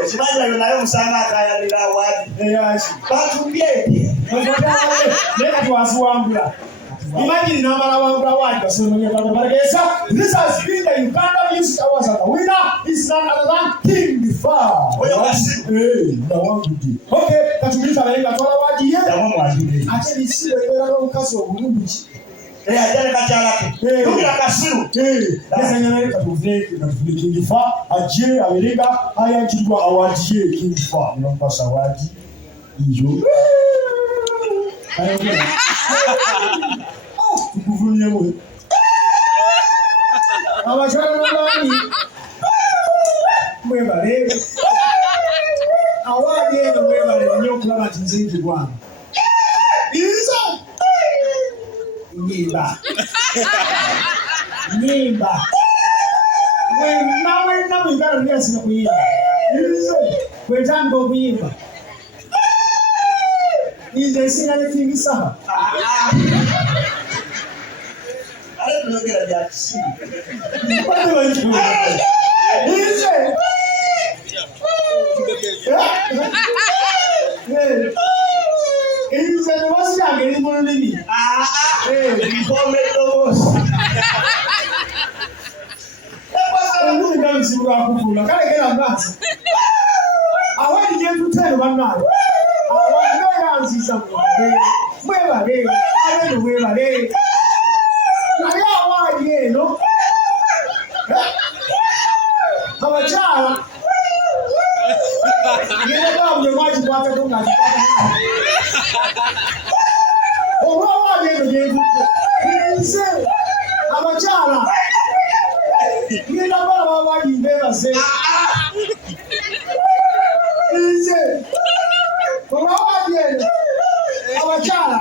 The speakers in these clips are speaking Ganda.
Osimanya nayo musanga akayalira wadi. Batumbye. Neka tuwasiwambula. Imagine namala wambula wadi basomonya babalagesa. This has been the Uganda Music Awards and the winner is none other than King Bifar. Okay, katumisa balenga twala wadi ye. Ate nisi webera n'omukazi obulungi. Ajale kachalake. Tukira kasiru. Kesanyana katuveke King Bifar. Aje abelenga ayanjirwa awadi ye King Bifar. Nompasa wadi. Iyo. Tukuvunie mwe. Abachana n'abandi. Mwebale. Awadi eno mwebale nnyo okulaba nti nze njigwana. Iza. Nyimba. Wenna mwigala ndyasina kuyimba. Iza. Kwetanga okuyimba. Ize sina nekingisaha. Ale tunogera bya kisiru. Bado wanjibwa. Ize. Ize ne wasi ageri mulimi. Mbomero bosi. Ndugu ndio msimu akukula. Kale kera mbazi. Awali je tutendo banayo. Awali yanziza mwebale. Abeno mwebale. Nali awali eno. Abachala. Ngene bamwe mwaji kwata ko ngaji. Awali eno je tutendo. Nse abachala. Ngene baba awali mbeba se. Nse. Awali eno. Abachala.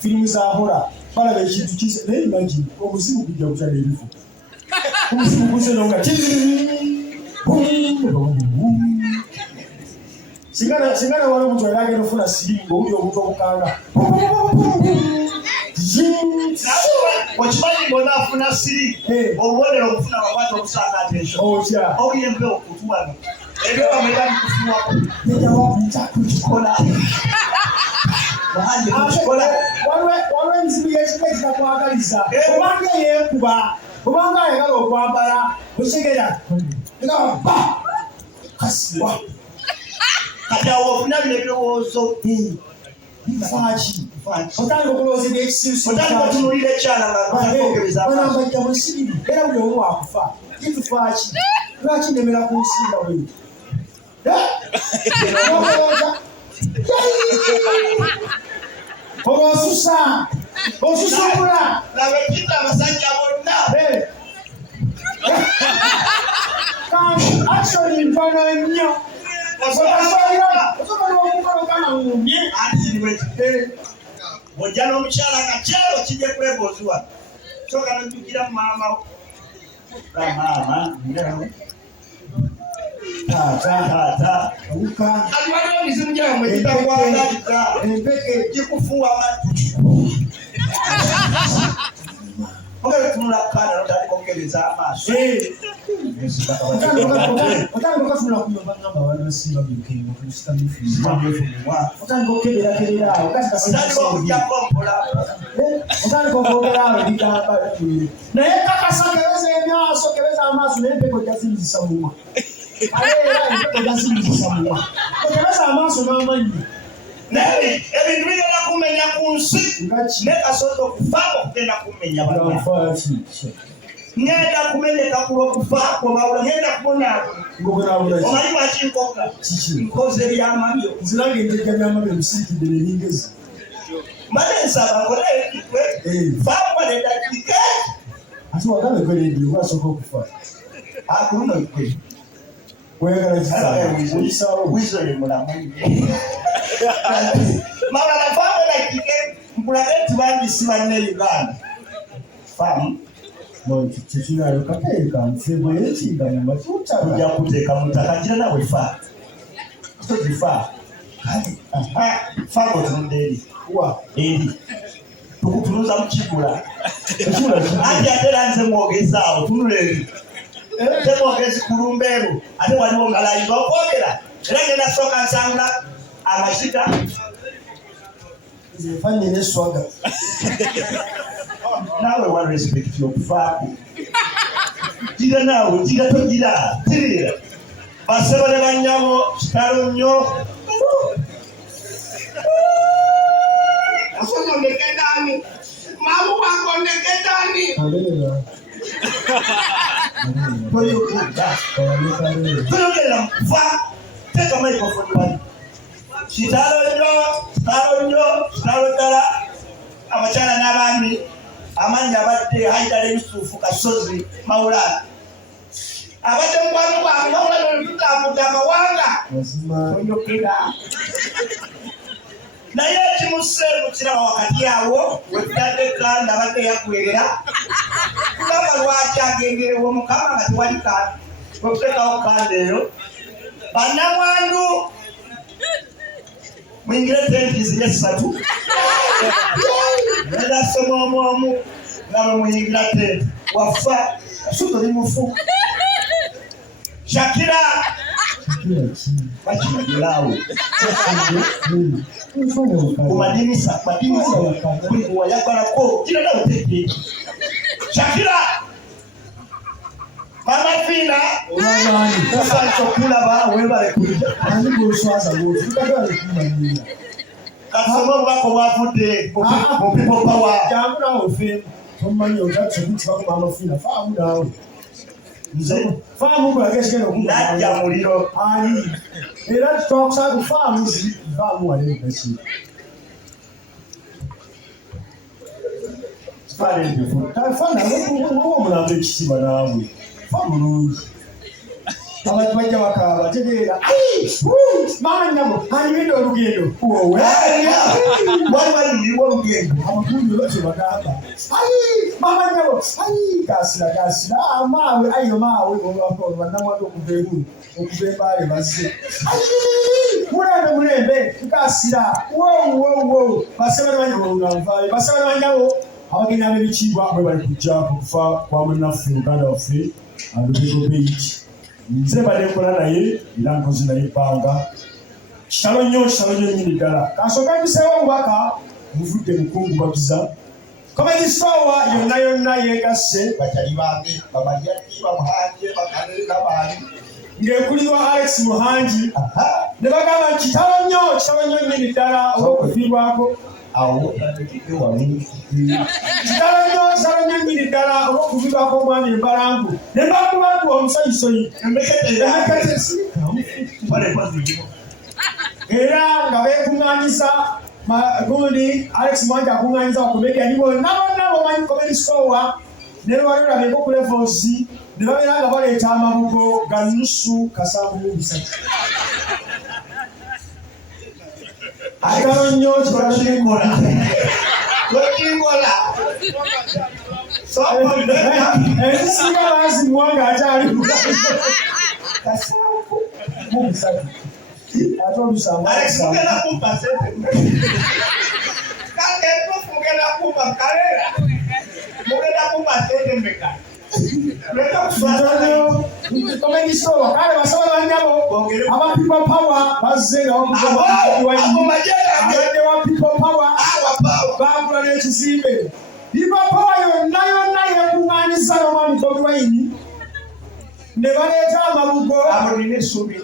Filmu za hora bala da shi tuki ne imagine ko muzimu kujja kuta da bifu muzimu kuzo nga singana wale mtu yake nofuna silingo huyo mtu okukanga Wachimanyi mbona afuna siri obubonero okufuna abantu okusanga attention oyembe okutuwano ebyo bamera bikufunwako kola waliwo emizibu y'ekika ekitakwagaliza obanga yekuba obanga ayagala okwambala okitegera ba kasiwa kati awo ofuna bino ebirowoozo Fachi. Otanga okuloza ebyekisiru. Otanga otunulira ekyala nga bajja mu nsibiri. Era buli omu wakufa. Kitufaaki. Lwaki nemera ku nsimba bwe? Osusa. Osusumula. Laba ekita abasajja bonna. Actually mpana nnyo. Bw'ojja n'omukyala kakyalo kijja kwebooziwa soka nojjukira maama taata kati waliwo emizimu gyamwe gitakwagaliza empeke gikufuwa amatu ogetunula kaana notandika okugereza amaaso otandika okafuna kuyomba ngamba abantu basimba byokerimu otandika okukeberakerera awo otandika okwogera awo ebigamba naye kakasa kebeza emyaso kebeza amaaso naye empeko jazinzisa mumwa era empeko jazinzisa mumwa okebeza amaaso n'amanyi naye ebintu bigenda kumenya ku nsi nekasobola okufaako kugenda kumenya ngenda kumenyeka kulwokufaako mawula ngenda kubonaako omanyi lwakinkoka nkoze ebyamabyo nziranga enjejja byamabyo ebisikidde nebingezi mane nsaba nkole ekitwe faako nedakika ate wagala ekweredio gwasooka okufa akuno ekwe weyagala kisaoyisaawo wizo ye mulamu Maulana faako nedakika Nkulaga nti bangi si banne Uganda. Famu. Tekinayo kateeka nfebwe ekinga mu matuta tujja kuteeka mu ttaka gira nawe fa. Tozifa. Fa otunudde eri. Eri. Tukutunuza mu kigula. Anti ate era nze mwogezaawo tunula eri. Nze mwogezi ku Lumbeeru ate waliwo nga layiva okwogera. Era ngenda sooka nsanga amashita. Nze fa nnina eswaga. Nawe wa respect y'okufaako. Gira naawe gira togira tirira. Basebo ne bannyabo kitalo nnyo. Asomo ndekendani. Mamu wako ndekendani. Toyogera fa. Teka microphone wali. Kitalo nnyo ddala. Abakyala n'abaami amanyi abadde Haidara Yusufu Kasozi Maulana. Abadde mukwano gwange Maulana tutambudde amawanga. Oyogera. Naye ekimuseemu kiraba wakati awo wetutadde kandi abadde yakwerera. Kugamba lwaki agenderewo Mukama nga tewali kandi. Wekuteekawo kandi eyo. Bannamwandu mwingire tenti zine 3. Nenda soma omu nga mwingira tenti. Wafa suto ni mufu. Shakira. Bakimagirawo. Kumadinisa. Kuli kuwayagalako. Gira nawe teke. Shakira. Mama Fina. Kasancho kulaba webale kulija. Ani goswaza wotu. Tukagale kumanya. Kasoma bwako bwafudde. People power. Jamuna ofe. Tomanyi otatse kuti bako Mama Fina. Faamu nawe. Nze. Faamu kulageshikeno kumanya. Najja muliro. Ani. Era tutakusaba kufaamu zi. Faamu wale kachi. Fale ndifu. Tafana wo mulambe kisiba nawe. Famulungi. Abantu bajja bakaba tegeera. Mama nyabo aliwenda olugendo. Wowe. Wali olugendo. Abakundu bose bagamba. Mama nyabo. Kasira. Maawe ayo maawe olwako bannamwandu okubeeru. Okubembale bazze. Mulembe. Kasira. Wo. Basebale banyabo ngavayo. Basebale banyabo. Abagenda abebikiibwa bwe bali kujja kufa kwa munnaffe Uganda waffe Lubego Beach. Nze bali nkola naye era nkozi naye ebbanga. Kitalo nnyo nnyini ddala. Kansooka mbiseewo obubaka buvudde mukungubagiza. Komedi Sowa yonna yeegasse Bakyali bange babalyati bamuhanje bakanere n'abaali. ng'ekulirwa Alex Muhangi. Ne bagamba nti kitalo nnyo nnyini ddala olw'okufiibwako. Awo tandikidde wali. Kitalo nnyo nnyini ddala olw'okuvibwako omwami Embalangu. Ne mbakubantu omusoyisoyi. Emmekete Era nga beekuŋŋaanyiza gundi Alex Muhangi akuŋŋaanyiza bakomediya ni bonna bomanyi Comedy Sowa ne lwalula beko ku levels ne babeera nga baleeta amabugo ga nnusu 7 Kitalo nnyo Tokingola. ezisinga baazimuwa ng'akyali mu 3 ate olusango Alex mugenda kumpa sente. Kake mugenda kumpa kalera. Mugenda kumpa sente mmeka. Leka kuswazanayo. Comedy Sowa kale basobola banyabo aba People Power bazze nga abadde wa People Power baagula n'ekizimbe. People Power yonna yeekuŋŋaanyiza n'omwami Bobi Wine ne baleeta amabugo. Abo nina essuubi.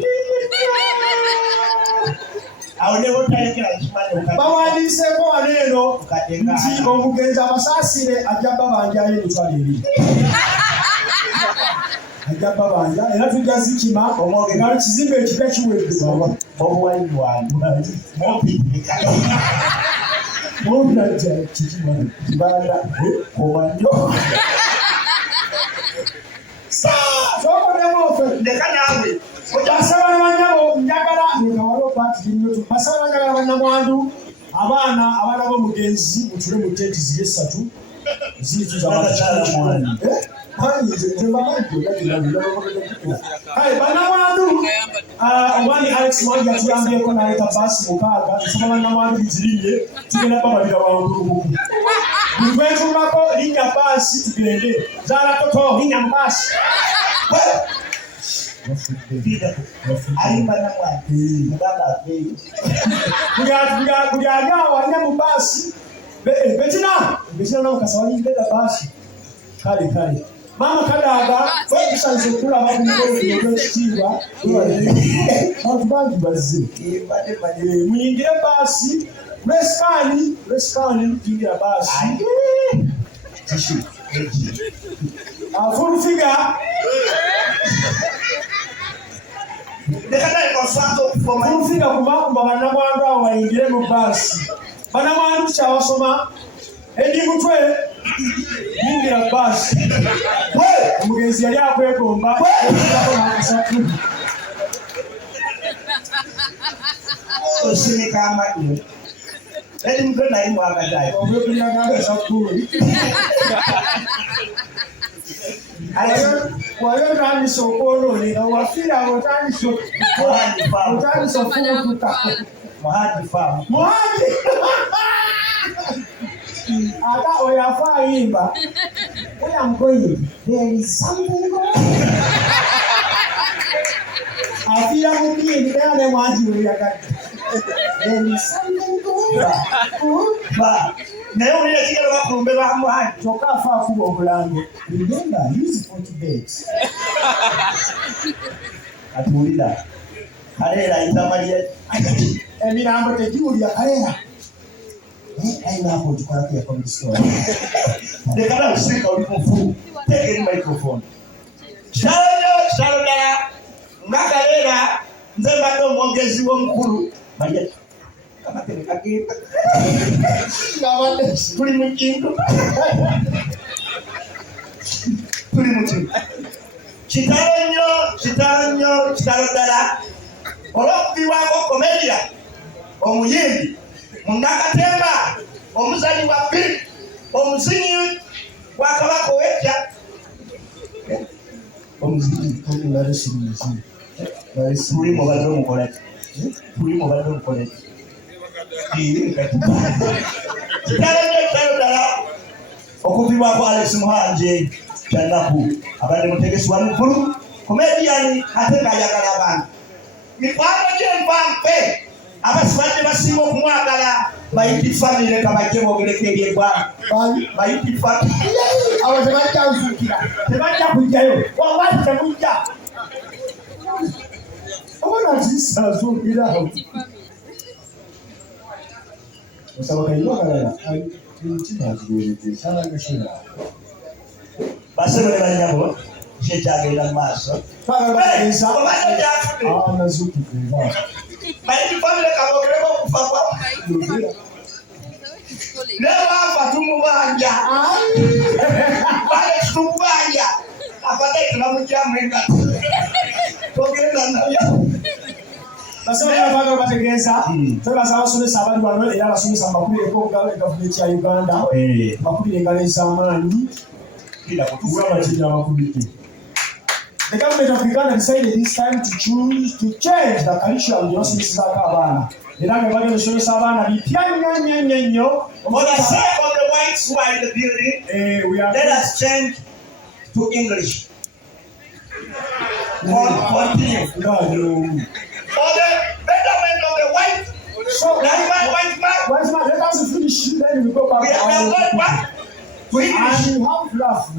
Awo ne botayogera kimanyi bawandiiseeko wano eno nti omugenzi abasaasire ajja babanjayo emitwalo 2. Ajja babanja era tujja zikima nga ekizimbe ekipya kiweddwa obuwali wange mopika mopika kibanda obanjo sokodemofe ndeka nawe basaba banyabo njagala ngawalo pati nnyo basaba njagala bannamwandu abaana b'omugenzi mutule mu tenti ziri 3 ziyituza abakyala bannamwandu omwami Alex Mwangi yatuyambyeko n'aleeta baasi 6 nsaba bannamwandu biziriye tugenda babalira wangulu buli gwentunulako linnya baasi tugende zaala toto linnya mu baasi buli ali awo alina mu baasi betina namukasa walingeda baasi kale mama Kadaga wetusanze okulaba ku mukolo gw'ekitiibwa abantu bangi bazze muyingire baasi lwesikaani tuyingira baasi afulufiga fulufiga kumakumba bannamwandu awo bayingire mu baasi bannamwandu kyawasoma edi mutwe yingira baasi omugenzi yali akwegomba osirika amadiro edi mutwe naye mwagadayo wayotandisa okwonoonera wafiira abo otandisa ofuutuka muhandi ata oyo afa ayimba afiira mu ddiini era ne mwangi weyagadde naye olina kigero bakulumbe bamuhandi kyokka afa akuba obulango atuwulira kaleera ayita malya emirambo tegiwulya kaleera ayinaako ogikolako yakomisitoola lekana kusirika oli mufulu teeka eri microphone kitalo ddala nga kaleera nze mbadde omwogezi w'omukulu malya kamatebe kagenda tuli mu kintu kitalo ddala olw'okubibwako komedia omuyimbi Mundakatemba omuzanyi wa bbiri omuzinyi wa kabaka ow'ejja tulimu badde omukolaki kitalo ddala okuvibwako Alex Muhanje kyanaku abadde mutegesi wa mukulu komediyani ate ng'ayagala abantu mikwano gyenvampe abasibadde basinga okumwagala bayiti famire kabajje bogereko eryegwanga bayiti famire abo tebajja nzuukira tebajja kujjayo wabati temujja obona zisazuukira osaba kayiro kalala basebole banyabo kyekyagenda mu maaso bayiti famire kabogereko okufa kwa newafa tumubanja bale tumubanja apate tunamujamu enga togenda nayo basabye baga bategeeza tebasa abasomesa abali wano era abasomesa mbakulireko gavumenti ya Uganda bakulire engalo ez'amaanyi kuwamatira abakulidde. The government of Uganda decided this time to change the curriculum ly'osomesezaako abaana. Era nga bagenda osomesa abaana bipya nnyo. For the sake of the whites who are in the building, let us change to English. Continue. For the betterment of the white, white man. Let us finish, then we go back. We have got back to English. And you have laughed.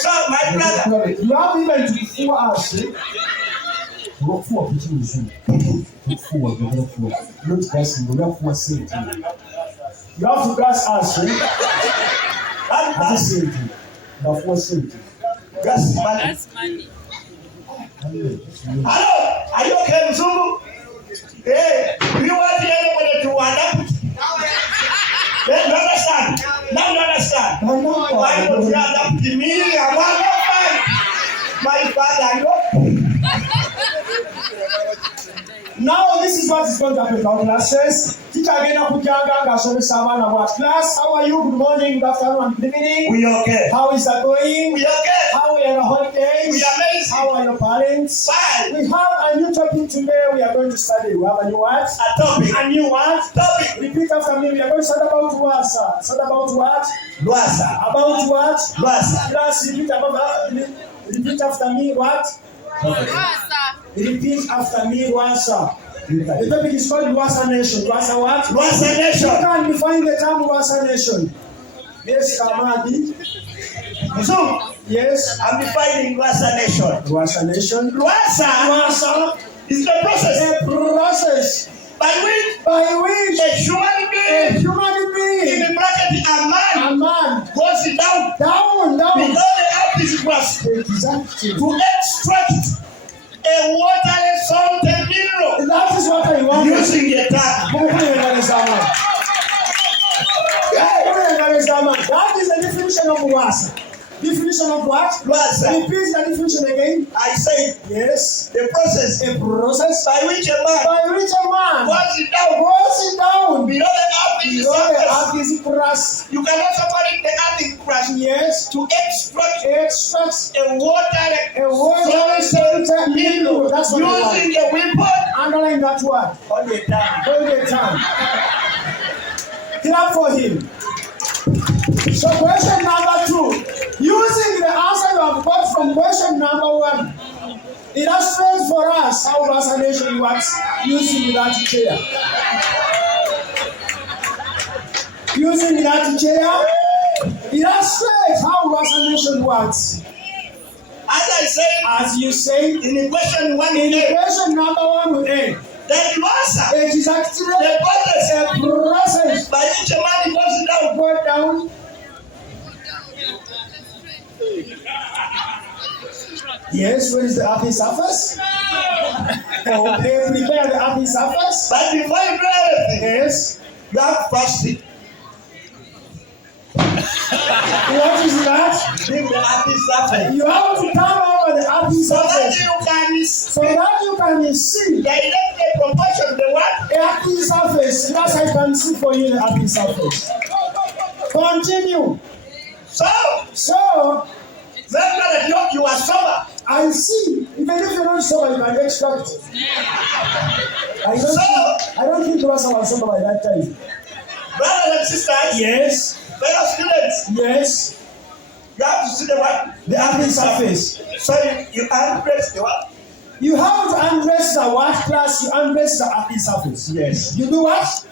So, my brother, you have even to fool us. Not guessing, we have to say it. You have to gas us. That's it. That's what's it. That's money. Hello, are you okay, Mzungu? Hey, you want anybody to adapt? You understand? Now you understand. Why don't you adapt to me? I want to find my father. Now this is what is going to happen. Classes. Teacher again kujanga service abana what class? How are you? Good morning, good afternoon, good evening. We okay. How is that going? We okay. How are your holidays? We amazing. How are your parents? Fine. We have a new topic today. We are going to study. We have a new what? A topic. A new what? Topic. Repeat after me. We are going to study about Lwasa. Study about what? Lwasa. About what? Lwasa. Class, repeat after me. What? Lwasa. Repeat after me. Lwasa. The topic is called Lwasa Nation. Lwasa what? Lwasa Nation. You can define the term Lwasa Nation. Yes, Kamadi. So, yes, I'm defining Lwasa Nation. Lwasa Nation. Lwasa is the process a process by which a human being in the bracket a man goes down down below the earth's crust exactly to extract a waterless salted mineral. That is what I want. Using a tap. That is the definition of Lwasa. Definition of what? Lwasa. Repeat the definition again. I say yes. The process a process by which a man goes down below the earth's crust. You cannot separate the earth's crust. Yes. To extract a waterless mineral. That's what using a weapon. Underline that word. Hold the time. Hold the time. Clap for him. So question number 2. Using the answer you have got from question number 1, illustrates for us how Lwasa Nation works using that chair. Using that chair, illustrates how Lwasa Nation works. As you say, in the question 1, in the question number 1 with A. That Lwasa, it is actually the process by which a man goes down. Go down. Yes, where is the earthly surface? Okay, prepare the earthly surface. But before you do everything, yes, you have fasting. What is that? Bring the earthly surface. You have to come over the earthly surface so that you can see the elected proportion of the what? Earthly surface. That's I can see for you the earthly surface. Continue. So remember that you are sober. I see. Even if you're not sober, you can extract it. I don't think Lwasa was sober by that time. Brothers and sisters. Yes. Fellow students. Yes. You have to see the what? The earthly surface. So you undress the what? You have to undress the what class? You undress the earthly surface. Yes. You do what?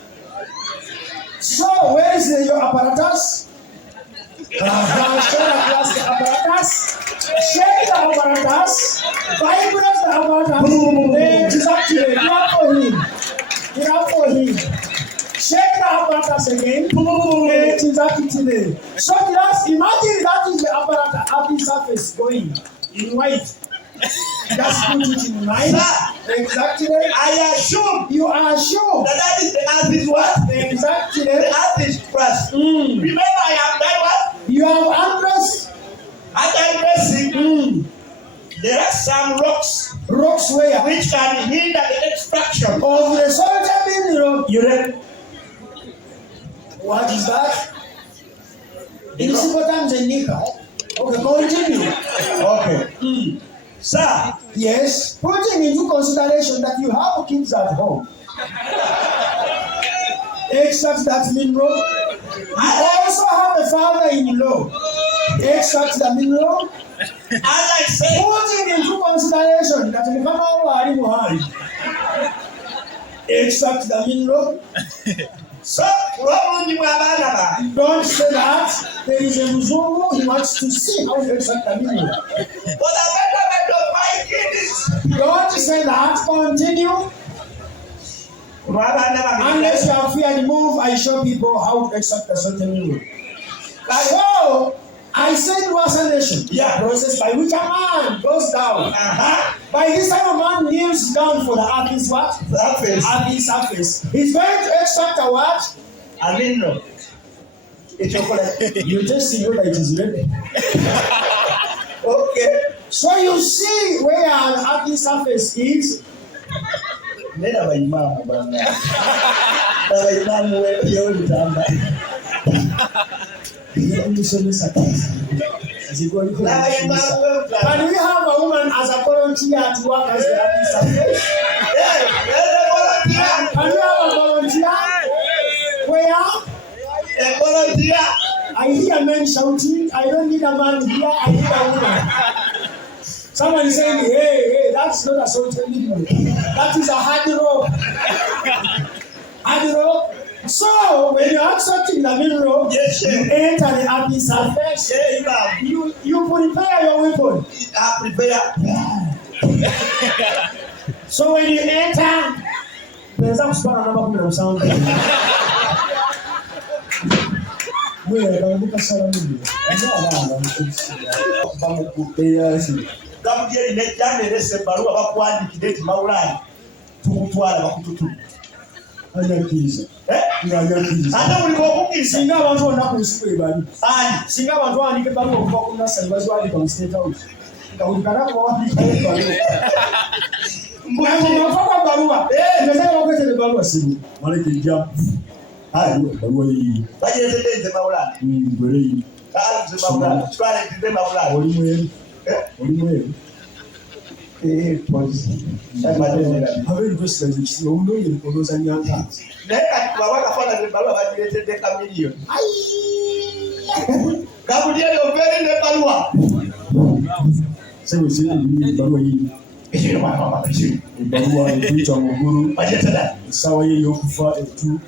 So where is your apparatus? Shake the apparatus. Shake the apparatus. Vibrate the apparatus. Exactly. Clap for him. Clap for him. Shake the apparatus again. Exactly. So just imagine that is the apparatus at the surface going in white. Just put it in white. Exactly. I assume. You assume that is the earth is what? Exactly. The earth is crust. Remember, I have done what? You have undressed. As I'm dressing, there are some rocks. Rocks where? Which can hinder the extraction of the salted mineral. You read? What is that? In simple terms, a nickel. Okay, continue. Okay. Sir. Yes. Putting into consideration that you have kids at home. Extract that mineral. I also have a father-in-law. Extract the mineral. As I say, putting into consideration that the mama are in hand. Extract the mineral. So, don't say that. There is a Muzungu, he wants to see how you extract the mineral. For the betterment of my kids. Don't say that. Continue. Unless you have fear and move, I show people how to extract a certain mineral. So, I said Lwasa Nation. Yeah. Process by which a man goes down. By this time a man kneels down for the earth's what? Surface. Earth's surface. He's going to extract a what? A mineral. A chocolate. You just see whether it is ready. Okay. So you see where an earth's surface is. Nenda baimamu bwana. Na baimamu wewe mtamba. Can we have a woman as a volunteer to work as the service? Can we have a volunteer? Where? A volunteer. I hear men shouting. I don't need a man here. I need a woman. Someone is saying, hey, that's not a social media. That is a hard rope. Hard rope. So, when you are accepting the middle rope, yes, you enter the happy surface. Yeah, you prepare your weapon. I prepare. So, when you enter, there's a spot on the sound. Where are you? Gabriel nekyandese baluwa bakuwandikira eti Maulana tukutwala bakututu. Anyakiza. Anyakiza. Ate buli bw'okukkiza. Singa abantu bonna ku nsi bwe bali. Singa abantu baandika ebbaluwa okuva ku nasali baziwandika mu State House. Nga buli kanaku bawandiika ebbaluwa. Ng'ova kwa bbaluwa. Ng'ezanga bakwetera ebbaluwa sibu. Maleke ejja. Ebbaluwa yiyi. Bagireetedde nze Maulana. Gwere yiyi. Nze Maulana. Twaleetedde Maulana. Oli mweru. Oli mweru. Ab'eri kwesigaza ekisibo omulungi olowooza nyankanzi. Naye kati bwaba kafaanana ebbaluwa bagireetedde kamiliyoni. Gabulyeri obeere n'ebbaluwa. Sebo ebbaluwa yiyi. Ebbaluwa etuyita waggulu. Essaawa ye ey'okufa ettu.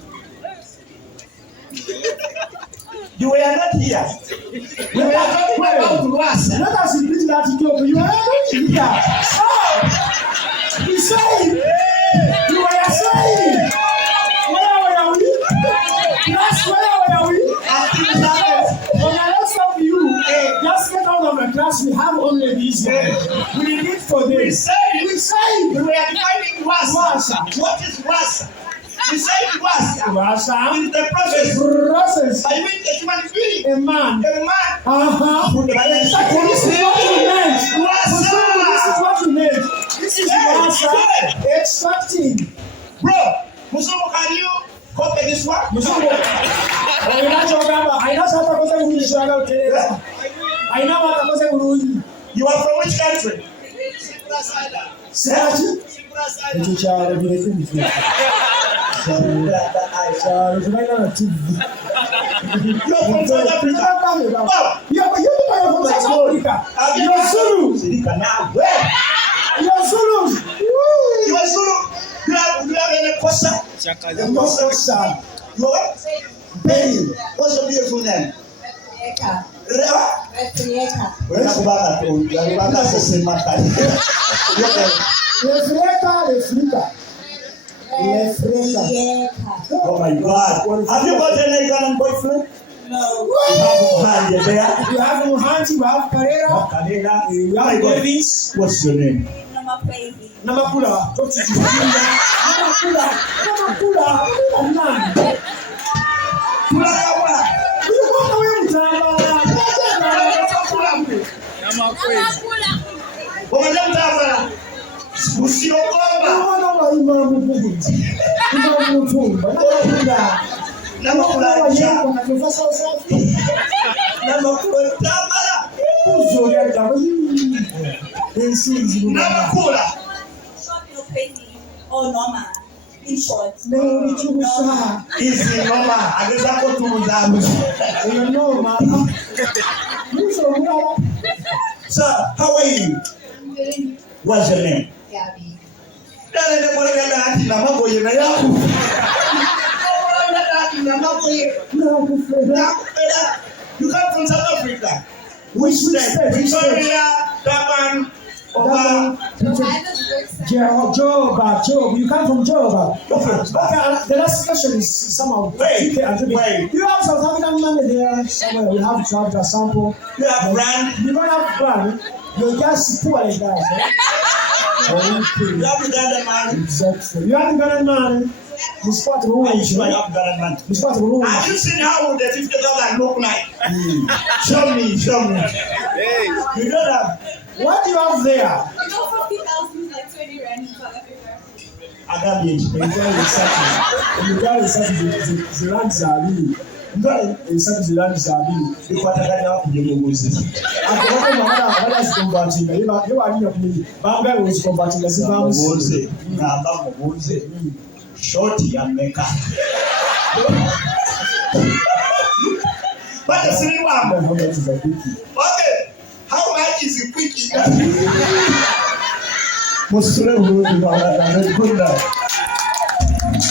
You were not here. We were talking about Lwasa. Let us repeat that joke. You were not here. So, he said, you were saying, where were we? That's where were we? On the rest of you, just get out of the class. We have only this one. We need for this. We say we were defining Lwasa. What is Lwasa? We say Lwasa is the process. I mean the human being. A man. A man. This is what you meant. This is Lwasa extracting. Bro, Musomo, can you copy this one? Musomo. You are from which country? Sirachi? Ekyo kyalo bireke bifu. Kyalo tunaina na TV. You are from South Africa. You're from South Africa. You're Zulu. Where? You're Zulu. You are Zulu. You have any Kosa? Kosa. You are Benny. What's your beautiful name? Reva? Oh my God. Have you got any Ugandan boyfriend? No. You have Muhandi there? You have Muhandi, you have Karera. You have Davis. What's your name? Namakula. Oh, normal. In short. No, it's easy, mama. I guess I go to Sir, how are you? What's your name? Gabby. You come from South Africa. Which state? Victoria, Durban, Joba. You come from Joba. Okay. The last question is somehow. Wait. You have South African money there somewhere. We have to have a sample. You have brand. You don't have brand. You're just poor like that. You have Ugandan money. Exactly. You have Ugandan money. Have you seen how the 50,000 look like? Show me. Hey. You don't have. What do you have there? You know 50,000 is like 20 rand in South Africa. agambye nti emitwalo esatu zirangi za abiri esatu zirangi za abiri bikwataganya wakujja mubuuzi balazikombatinga ye walinya kumenya bangaye wezikombatinga mubuuze ngamba mubuuze shoti ya mmeka But the silly one. Okay. How much is it quick? Most of them will be good.